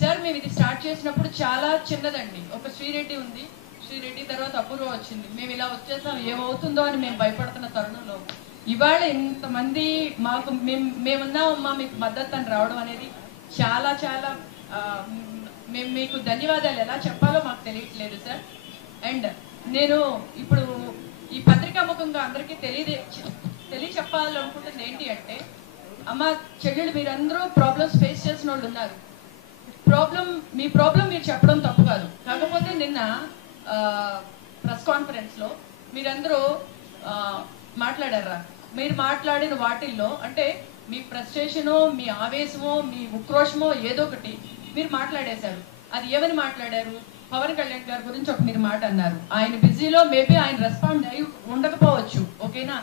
Sir మేము ఇది start చేసినప్పుడు చాలా చిన్నదండి. ఒక శ్రీరెడ్డి ఉంది, శ్రీరెడ్డి తర్వాత అపూర్వ వచ్చింది. మేము ఇలా వచ్చేసాం, ఏమవుతుందో అని మేము భయపడుతున్న తరుణంలో ఇవాళ ఇంతమంది మాకు మేమున్నామమ్మా మీకు మద్దతు అని రావడం అనేది చాలా చాలా మేము మీకు ధన్యవాదాలు ఎలా చెప్పాలో మాకు తెలియట్లేదు సార్. అండ్ నేను ఇప్పుడు ఈ పత్రికా ముఖంగా అందరికీ తెలియచెప్పాలనుకుంటుంది ఏంటి అంటే, అమ్మ చెల్లెళ్ళు మీరందరూ ప్రాబ్లమ్స్ ఫేస్ చేసిన వాళ్ళు ఉన్నారు. మీ ప్రాబ్లం మీరు చెప్పడం తప్పు కాదు. కాకపోతే నిన్న ప్రెస్ కాన్ఫరెన్స్లో మీరందరూ మాట్లాడారా, మీరు మాట్లాడిన వాటిల్లో అంటే మీ ఫ్రస్ట్రేషనో మీ ఆవేశమో మీ ఉక్రోషమో ఏదో ఒకటి మీరు మాట్లాడేశారు. అది ఏమని మాట్లాడారు? పవన్ కళ్యాణ్ గారి గురించి ఒక మీరు మాట అన్నారు. ఆయన బిజీలో మేబీ ఆయన రెస్పాండ్ అయి ఉండకపోవచ్చు, ఓకేనా?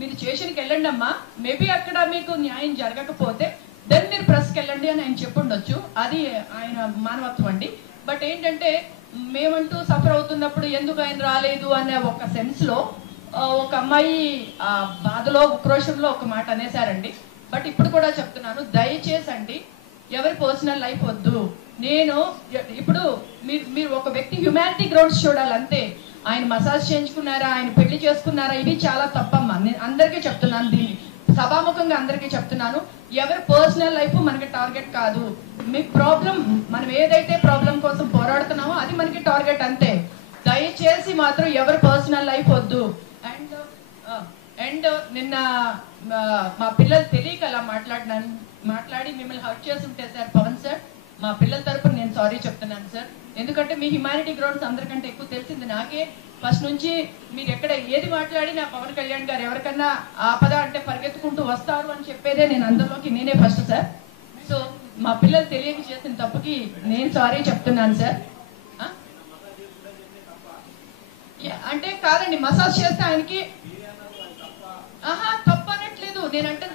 మీరు స్టేషన్కి వెళ్ళండి అమ్మా, మేబీ అక్కడ మీకు న్యాయం జరగకపోతే దెన్ మీరు ప్రెస్కి వెళ్ళండి అని ఆయన చెప్పుండొచ్చు. అది ఆయన మానవత్వం అండి. బట్ ఏంటంటే మేమంటూ సఫర్ అవుతున్నప్పుడు ఎందుకు ఆయన రాలేదు అనే ఒక సెన్స్లో ఒక అమ్మాయి బాధలో ఉక్రోషంలో ఒక మాట అనేసారండి. బట్ ఇప్పుడు కూడా చెప్తున్నాను, దయచేసి అండి ఎవరి పర్సనల్ లైఫ్ వద్దు. నేను ఇప్పుడు మీరు ఒక వ్యక్తి హ్యుమానిటీ గ్రౌండ్స్ చూడాలంతే. ఆయన మసాజ్ చేయించుకున్నారా, ఆయన పెళ్లి చేసుకున్నారా, ఇవి చాలా తప్పమ్మా. నేను అందరికీ చెప్తున్నాను, దీన్ని సభాముఖంగా అందరికీ చెప్తున్నాను. ఎవరి పర్సనల్ లైఫ్ మనకి టార్గెట్ కాదు. మీ ప్రాబ్లం, మనం ఏదైతే ప్రాబ్లం కోసం పోరాడుతున్నామో అది మనకి టార్గెట్ అంతే. దయచేసి మాత్రం ఎవరి పర్సనల్ లైఫ్ వద్దు. అండ్ నిన్న మా పిల్లలు తెలియక అలా మాట్లాడి మిమ్మల్ని హర్ట్ చేసి ఉంటే సార్, పవన్ సార్, మా పిల్లల తరపున నేను సారీ చెప్తున్నాను సార్. ఎందుకంటే మీ హ్యుమానిటీ గ్రౌండ్స్ అందరికంటే ఎక్కువ తెలిసింది నాకే. ఫస్ట్ నుంచి మీరు ఎక్కడ ఏది మాట్లాడినా పవన్ కళ్యాణ్ గారు ఎవరికన్నా ఆపద అంటే పరిగెత్తుకుంటూ వస్తారు అని చెప్పేదే నేను అందరిలోకి నేనే ఫస్ట్ సార్. సో మా పిల్లలు తెలియక చేసిన తప్పుకి నేను సారీ చెప్తున్నాను సార్. అంటే కాదండి, మసాజ్ చేస్తే ఆయనకి తప్పు అనట్లేదు నేనంటే,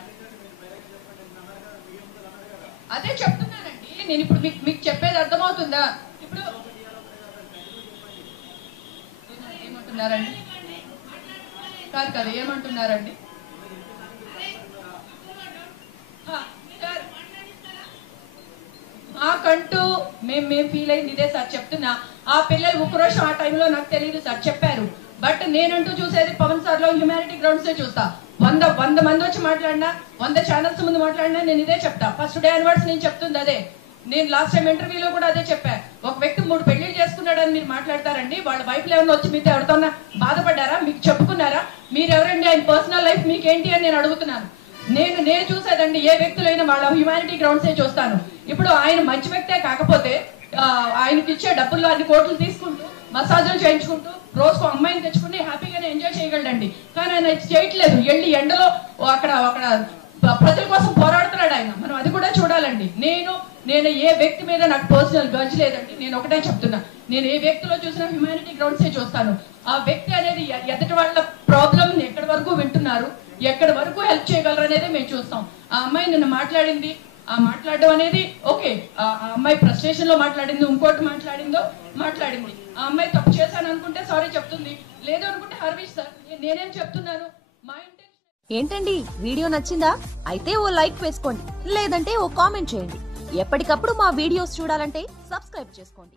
అదే చెప్తున్నానండి నేను. ఇప్పుడు మీకు చెప్పేది అర్థమవుతుందా? ఇప్పుడు ఏమంటున్నారండి? కాదు ఏమంటున్నారండి? మాకంటూ మేము ఫీల్ అయింది ఇదే సార్. చెప్తున్నా, ఆ పిల్లలు ఉక్రోషం ఆ టైంలో నాకు తెలియదు సార్, చెప్పారు. బట్ నేనంటూ చూసేది పవన్ సార్ లో హ్యుమానిటీ గ్రౌండ్స్ చూస్తా. 100 మంది వచ్చి మాట్లాడినా, 100 ఛానల్స్ ముందు మాట్లాడినా నేను ఇదే చెప్తా. ఫస్ట్ డే అన్వర్డ్స్ నేను చెప్తుంది అదే. నేను లాస్ట్ టైం ఇంటర్వ్యూలో కూడా అదే చెప్పా. ఒక వ్యక్తి 3 పెళ్లిళ్ళు చేసుకున్నాడని మీరు మాట్లాడతారండి, వాళ్ళ వైఫ్లు ఏమన్నా వచ్చి మీతో ఎవరితోన్నా బాధపడ్డారా, మీకు చెప్పుకున్నారా? మీరు ఎవరండి, ఆయన పర్సనల్ లైఫ్ మీకేంటి అని నేను అడుగుతున్నాను. నేను చూసేదండి ఏ వ్యక్తులైనా వాళ్ళ హ్యుమానిటీ గ్రౌండ్సే చూస్తాను. ఇప్పుడు ఆయన మంచి వ్యక్తే కాకపోతే ఆయనకి ఇచ్చే డబ్బుల్లో అన్ని కోట్లు తీసుకుంటూ మసాజులు చేయించుకుంటూ రోజుకు అమ్మాయిని తెచ్చుకుని హ్యాపీగానే ఎంజాయ్ చేయగలండి. కానీ ఆయన చేయట్లేదు. ఎండలో అక్కడ ప్రజల కోసం పోరాడుతున్నాడు ఆయన. మనం అది కూడా చూడాలండి. నేను ఏ వ్యక్తి మీద నాకు పర్సనల్ గర్జ్ లేదండి. నేను ఒకటే చెప్తున్నా, నేను ఏ వ్యక్తిలో చూసినా హ్యుమానిటీ గ్రౌండ్సే చూస్తాను. ఆ వ్యక్తి అనేది ఎదుటి వాళ్ళ ప్రాబ్లం ఎక్కడి వరకు వింటున్నారు, ఎక్కడి వరకు హెల్ప్ చేయగలరు అనేది మేము చూస్తాం. ఆ అమ్మాయి నిన్న మాట్లాడింది, ఆ మాట్లాడడం అనేది ఓకే. ఆ అమ్మాయి ఫ్రస్ట్రేషన్ లో మాట్లాడింది, ఇంకోటి మాట్లాడింది. ఆ అమ్మాయి తప్పు చేశాను అనుకుంటే సారీ చెప్తుంది, లేదు అనుకుంటే హర్వీష్ సార్. నేనేం చెప్తున్నాను, మా ఏంటండి వీడియో నచ్చిందా? అయితే ఓ లైక్ వేసుకోండి, లేదంటే ఓ కామెంట్ చేయండి. ఎప్పటికప్పుడు మా వీడియోస్ చూడాలంటే సబ్స్క్రైబ్ చేసుకోండి.